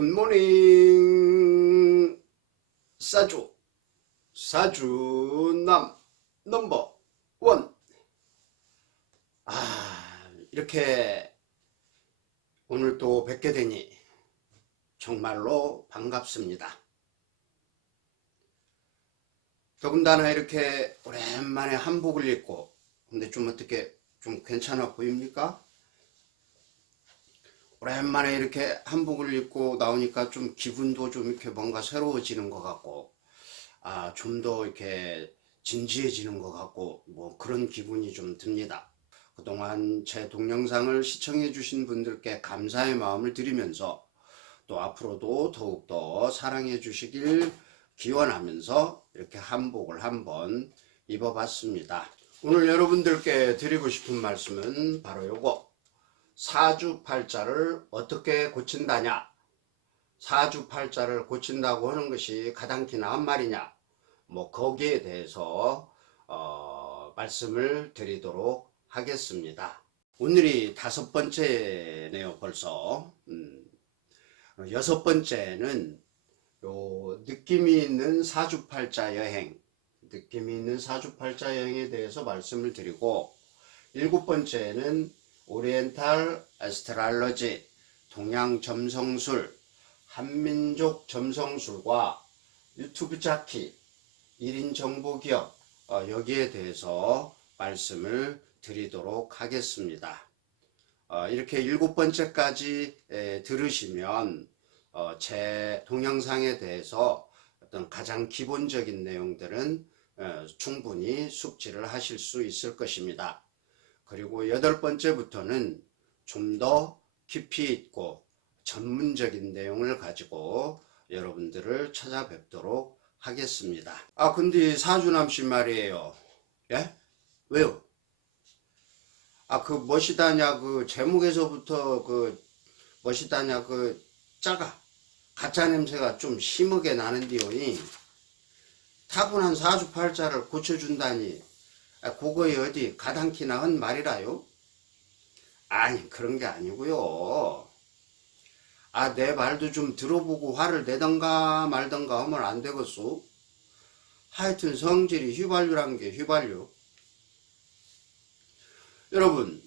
굿모닝 사주 사주남 넘버 원. 아 이렇게 오늘 또 뵙게 되니 정말로 반갑습니다. 더군다나 이렇게 오랜만에 한복을 입고 근데 좀 어떻게 좀 괜찮아 보입니까? 오랜만에 이렇게 한복을 입고 나오니까 좀 기분도 좀 이렇게 뭔가 새로워지는 것 같고, 아, 좀 더 이렇게 진지해지는 것 같고, 뭐 그런 기분이 좀 듭니다. 그동안 제 동영상을 시청해 주신 분들께 감사의 마음을 드리면서 또 앞으로도 더욱더 사랑해 주시길 기원하면서 이렇게 한복을 한번 입어봤습니다. 오늘 여러분들께 드리고 싶은 말씀은 바로 요거. 사주팔자를 어떻게 고친다냐? 사주팔자를 고친다고 하는 것이 가당키나 한 말이냐? 뭐 거기에 대해서 어, 말씀을 드리도록 하겠습니다. 오늘이 다섯 번째네요, 벌써. 음, 여섯 번째는 요 느낌이 있는 사주팔자 여행, 느낌이 있는 사주팔자 여행에 대해서 말씀을 드리고 일곱 번째는 오리엔탈 에스트랄러지, 동양 점성술, 한민족 점성술과 유튜브 자키, 1인 정보기업 어, 여기에 대해서 말씀을 드리도록 하겠습니다. 어, 이렇게 일곱 번째까지 에, 들으시면 어, 제 동영상에 대해서 어떤 가장 기본적인 내용들은 어, 충분히 숙지를 하실 수 있을 것입니다. 그리고 여덟 번째부터는 좀 더 깊이 있고 전문적인 내용을 가지고 여러분들을 찾아뵙도록 하겠습니다. 아, 근데 사주남 씨 말이에요. 예? 왜요? 아, 그 멋이다냐, 그 제목에서부터 그 멋이다냐, 그 짜가. 가짜 냄새가 좀 심하게. 이. 타고난 사주팔자를 고쳐준다니. 아, 그거에 어디 가당키나 한 말이라요? 아니, 그런 게 아니고요. 아, 내 말도 좀 들어보고 화를 내던가 말던가 하면 안 되겠소? 하여튼 성질이 휘발유란 게 휘발유. 여러분,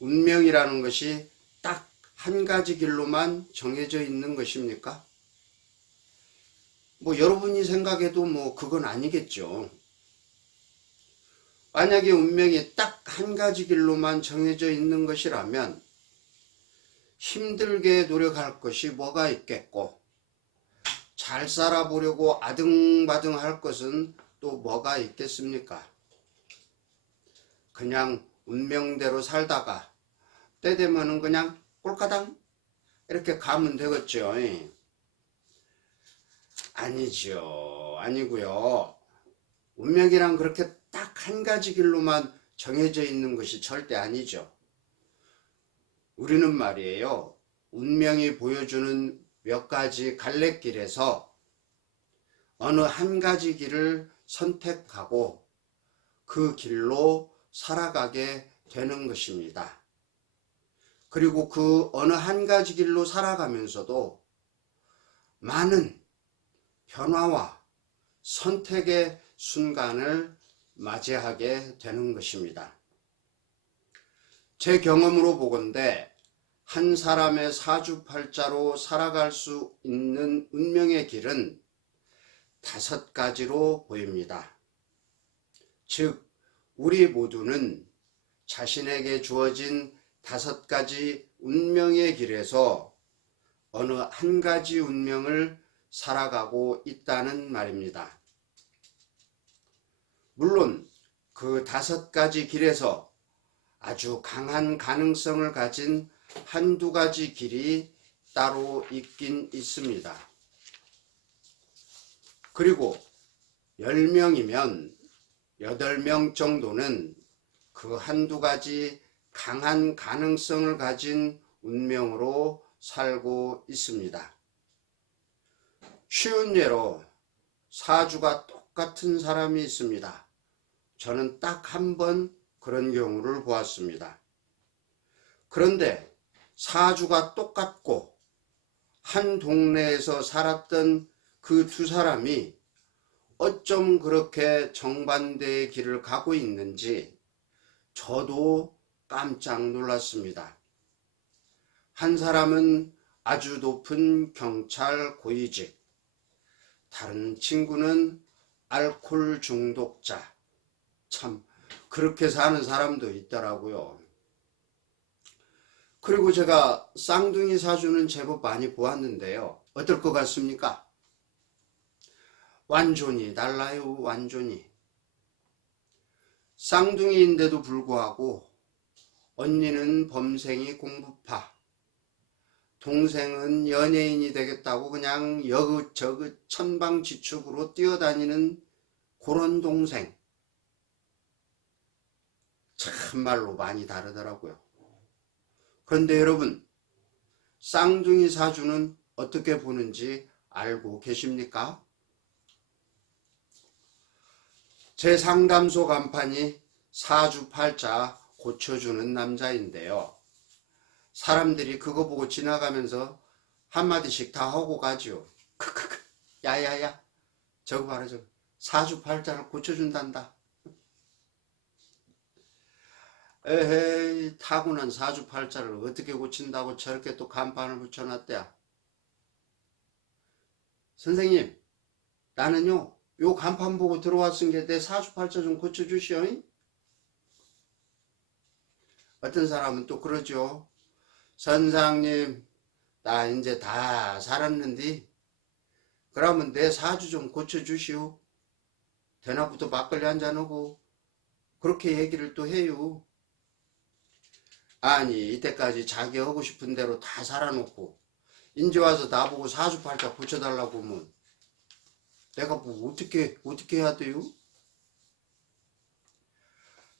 운명이라는 것이 딱 한 가지 길로만 정해져 있는 것입니까? 뭐 여러분이 생각해도 뭐 그건 아니겠죠. 만약에 운명이 딱 한 가지 길로만 정해져 있는 것이라면 힘들게 노력할 것이 뭐가 있겠고 잘 살아보려고 아등바등 할 것은 또 뭐가 있겠습니까? 그냥 운명대로 살다가 때 되면은 그냥 꼴까당 이렇게 가면 되겠죠. 아니죠. 아니고요. 운명이란 그렇게 딱 한 가지 길로만 정해져 있는 것이 절대 아니죠. 우리는 말이에요. 운명이 보여주는 몇 가지 갈래길에서 어느 한 가지 길을 선택하고 그 길로 살아가게 되는 것입니다. 그리고 그 어느 한 가지 길로 살아가면서도 많은 변화와 선택의 순간을 맞이하게 되는 것입니다. 제 경험으로 보건대 한 사람의 사주팔자로 살아갈 수 있는 운명의 길은 다섯 가지로 보입니다. 즉, 우리 모두는 자신에게 주어진 다섯 가지 운명의 길에서 어느 한 가지 운명을 살아가고 있다는 말입니다. 물론 그 다섯 가지 길에서 아주 강한 가능성을 가진 한두 가지 길이 따로 있긴 있습니다. 그리고 10명이면 8명 정도는 그 한두 가지 강한 가능성을 가진 운명으로 살고 있습니다. 쉬운 예로 사주가 똑같은 사람이 있습니다. 저는 딱 한 번 그런 경우를 보았습니다. 그런데 사주가 똑같고 한 동네에서 살았던 그 두 사람이 어쩜 그렇게 정반대의 길을 가고 있는지 저도 깜짝 놀랐습니다. 한 사람은 아주 높은 경찰 고위직, 다른 친구는 알코올 중독자. 참, 그렇게 사는 사람도 있더라고요. 그리고 제가 쌍둥이 사주는 제법 많이 보았는데요. 어떨 것 같습니까? 완전히 달라요, 완전히. 쌍둥이인데도 불구하고 언니는 범생이 공부파, 동생은 연예인이 되겠다고 그냥 여긋저긋 천방지축으로 뛰어다니는 그런 동생. 참말로 많이 다르더라고요. 그런데 여러분, 쌍둥이 사주는 어떻게 보는지 알고 계십니까? 제 상담소 간판이 사주 팔자 고쳐주는 남자인데요. 사람들이 그거 보고 지나가면서 한마디씩 다 하고 가죠. 크크크, 야야야, 저거 봐라 저거. 사주 팔자를 고쳐준단다. 에헤이, 타고난 사주팔자를 어떻게 고친다고 저렇게 또 간판을 붙여놨대야. 선생님, 나는요, 요 간판 보고 들어왔은 게 내 사주팔자 좀 고쳐주시오. 잉? 어떤 사람은 또 그러죠. 선장님, 나 이제 다 살았는데, 그러면 내 사주 좀 고쳐주시오. 대낮부터 막걸리 한잔하고, 그렇게 얘기를 또 해요. 아니, 이때까지 자기 하고 싶은 대로 다 살아놓고, 인제 와서 나보고 사주팔자 고쳐달라고 하면, 내가 뭐 어떻게, 어떻게 해야 돼요?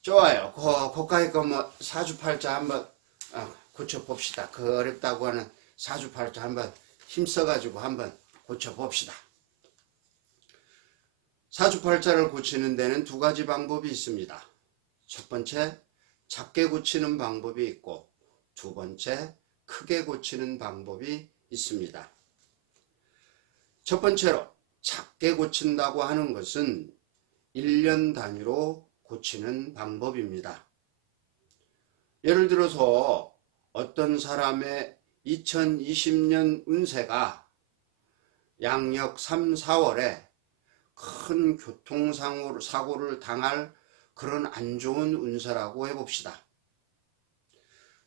좋아요. 그, 고가에 거뭐 사주팔자 한번 아, 고쳐봅시다. 그 어렵다고 하는 사주팔자 한번 힘써가지고 한번 고쳐봅시다. 사주팔자를 고치는 데는 두 가지 방법이 있습니다. 첫 번째, 작게 고치는 방법이 있고, 두 번째, 크게 고치는 방법이 있습니다. 첫 번째로, 작게 고친다고 하는 것은 1년 단위로 고치는 방법입니다. 예를 들어서 어떤 사람의 2020년 운세가 양력 3, 4월에 큰 교통사고를 당할 그런 안 좋은 운세라고 해봅시다.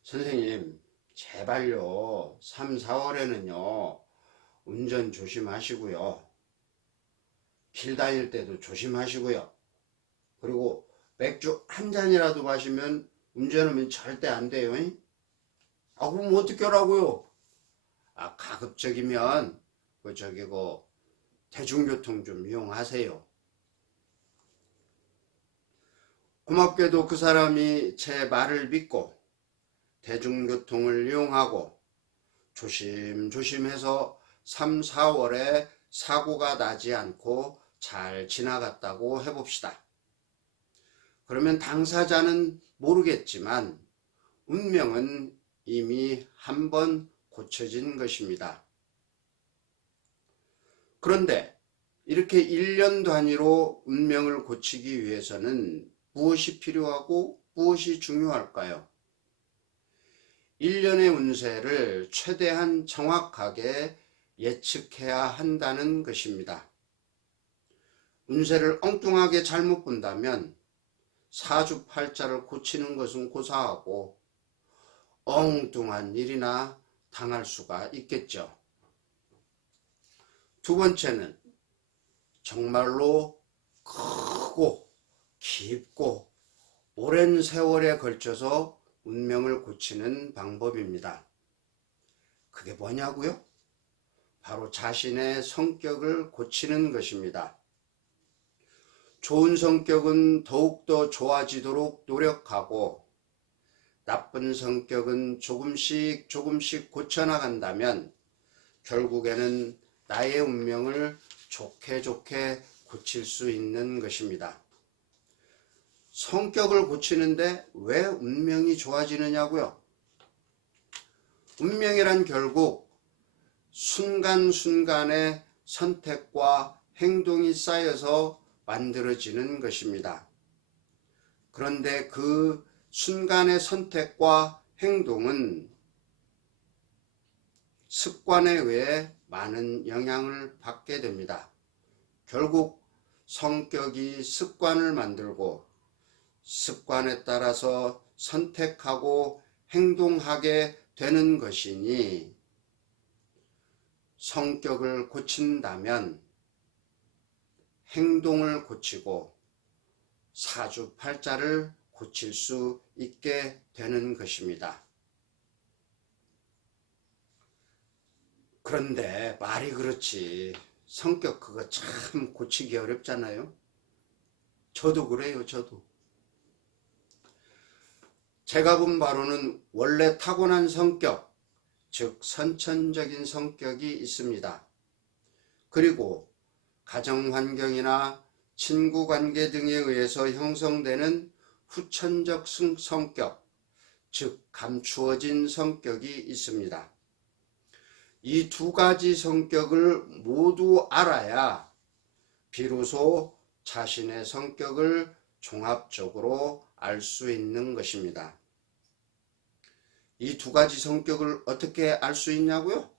선생님, 제발요, 3, 4월에는요, 운전 조심하시고요. 길 다닐 때도 조심하시고요. 그리고 맥주 한 잔이라도 마시면 운전하면 절대 안 돼요. 잉? 아, 그럼 어떻게 하라고요? 아, 가급적이면, 그, 저기, 그, 대중교통 좀 이용하세요. 고맙게도 그 사람이 제 말을 믿고 대중교통을 이용하고 조심조심해서 3, 4월에 사고가 나지 않고 잘 지나갔다고 해봅시다. 그러면 당사자는 모르겠지만 운명은 이미 한 번 고쳐진 것입니다. 그런데 이렇게 1년 단위로 운명을 고치기 위해서는 무엇이 필요하고 무엇이 중요할까요? 1년의 운세를 최대한 정확하게 예측해야 한다는 것입니다. 운세를 엉뚱하게 잘못 본다면 사주팔자를 고치는 것은 고사하고 엉뚱한 일이나 당할 수가 있겠죠. 두 번째는 정말로 크고 깊고 오랜 세월에 걸쳐서 운명을 고치는 방법입니다. 그게 뭐냐고요? 바로 자신의 성격을 고치는 것입니다. 좋은 성격은 더욱더 좋아지도록 노력하고 나쁜 성격은 조금씩 조금씩 고쳐나간다면 결국에는 나의 운명을 좋게 좋게 고칠 수 있는 것입니다. 성격을 고치는데 왜 운명이 좋아지느냐고요? 운명이란 결국 순간순간의 선택과 행동이 쌓여서 만들어지는 것입니다. 그런데 그 순간의 선택과 행동은 습관에 의해 많은 영향을 받게 됩니다. 결국 성격이 습관을 만들고 습관에 따라서 선택하고 행동하게 되는 것이니 성격을 고친다면 행동을 고치고 사주팔자를 고칠 수 있게 되는 것입니다. 그런데 말이 그렇지 성격 그거 참 고치기 어렵잖아요. 저도 그래요, 저도. 제가 본 바로는 원래 타고난 성격, 즉 선천적인 성격이 있습니다. 그리고 가정 환경이나 친구 관계 등에 의해서 형성되는 후천적 승- 성격, 즉 감추어진 성격이 있습니다. 이 두 가지 성격을 모두 알아야 비로소 자신의 성격을 종합적으로 알 수 있는 것입니다. 이 두 가지 성격을 어떻게 알 수 있냐고요?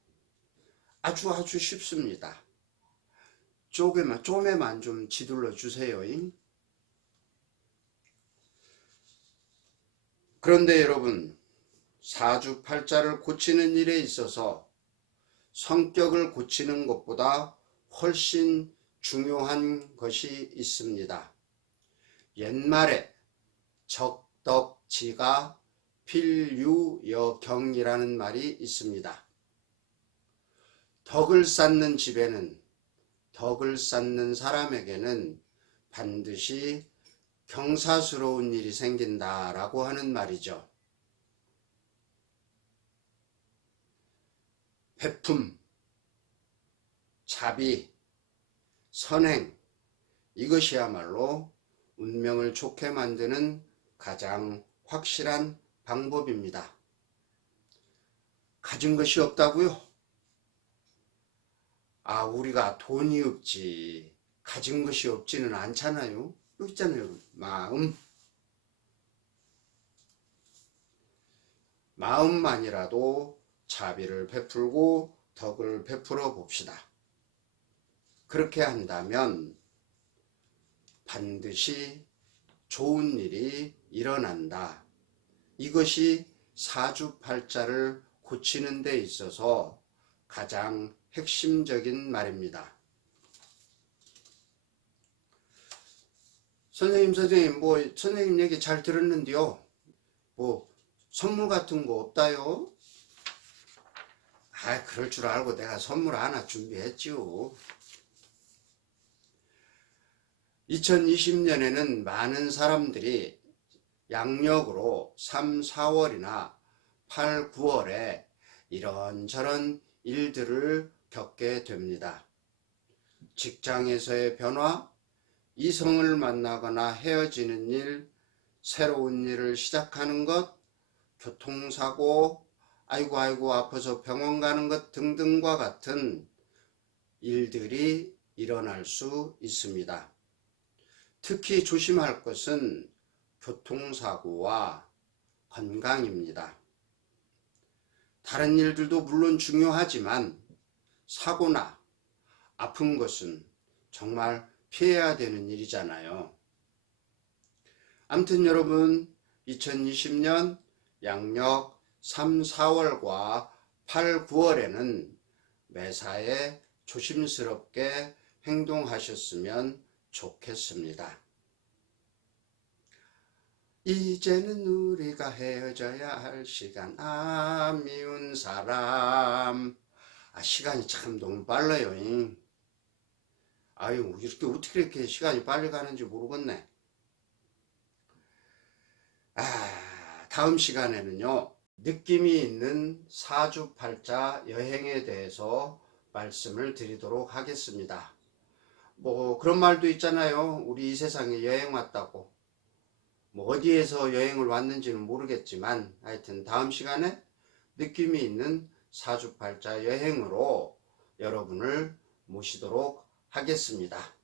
아주 아주 쉽습니다. 쪼개만, 쪼매만 좀 지둘러 주세요. 그런데 여러분, 사주팔자를 고치는 일에 있어서 성격을 고치는 것보다 훨씬 중요한 것이 있습니다. 옛말에 적덕지가 필유여경이라는 말이 있습니다. 덕을 쌓는 집에는 덕을 쌓는 사람에게는 반드시 경사스러운 일이 생긴다라고 하는 말이죠. 베품, 자비, 선행, 이것이야말로 운명을 좋게 만드는 가장 확실한 방법입니다. 가진 것이 없다고요? 아, 우리가 돈이 없지. 가진 것이 없지는 않잖아요. 여기 있잖아요. 마음. 마음만이라도 자비를 베풀고 덕을 베풀어 봅시다. 그렇게 한다면 반드시 좋은 일이 일어난다. 이것이 사주팔자를 고치는 데 있어서 가장 핵심적인 말입니다. 선생님, 선생님, 뭐, 선생님 얘기 잘 들었는데요. 뭐, 선물 같은 거 없다요? 아, 그럴 줄 알고 내가 선물 하나 준비했지요. 2020년에는 많은 사람들이 양력으로 3, 4월이나 8, 9월에 이런저런 일들을 겪게 됩니다. 직장에서의 변화, 이성을 만나거나 헤어지는 일, 새로운 일을 시작하는 것, 교통사고, 아이고 아이고 아파서 병원 가는 것 등등과 같은 일들이 일어날 수 있습니다. 특히 조심할 것은 교통사고와 건강입니다. 다른 일들도 물론 중요하지만 사고나 아픈 것은 정말 피해야 되는 일이잖아요. 암튼 여러분 2020년 양력 3, 4월과 8, 9월에는 매사에 조심스럽게 행동하셨으면 좋겠습니다. 이제는 우리가 헤어져야 할 시간. 아 미운 사람. 아 시간이 참 너무 빨라요 잉. 아유 이렇게 어떻게 이렇게 시간이 빨리 가는지 모르겠네. 아 다음 시간에는요 느낌이 있는 사주팔자 여행에 대해서 말씀을 드리도록 하겠습니다. 뭐 그런 말도 있잖아요. 우리 이 세상에 여행 왔다고 뭐 어디에서 여행을 왔는지는 모르겠지만 하여튼 다음 시간에 느낌이 있는 사주팔자 여행으로 여러분을 모시도록 하겠습니다.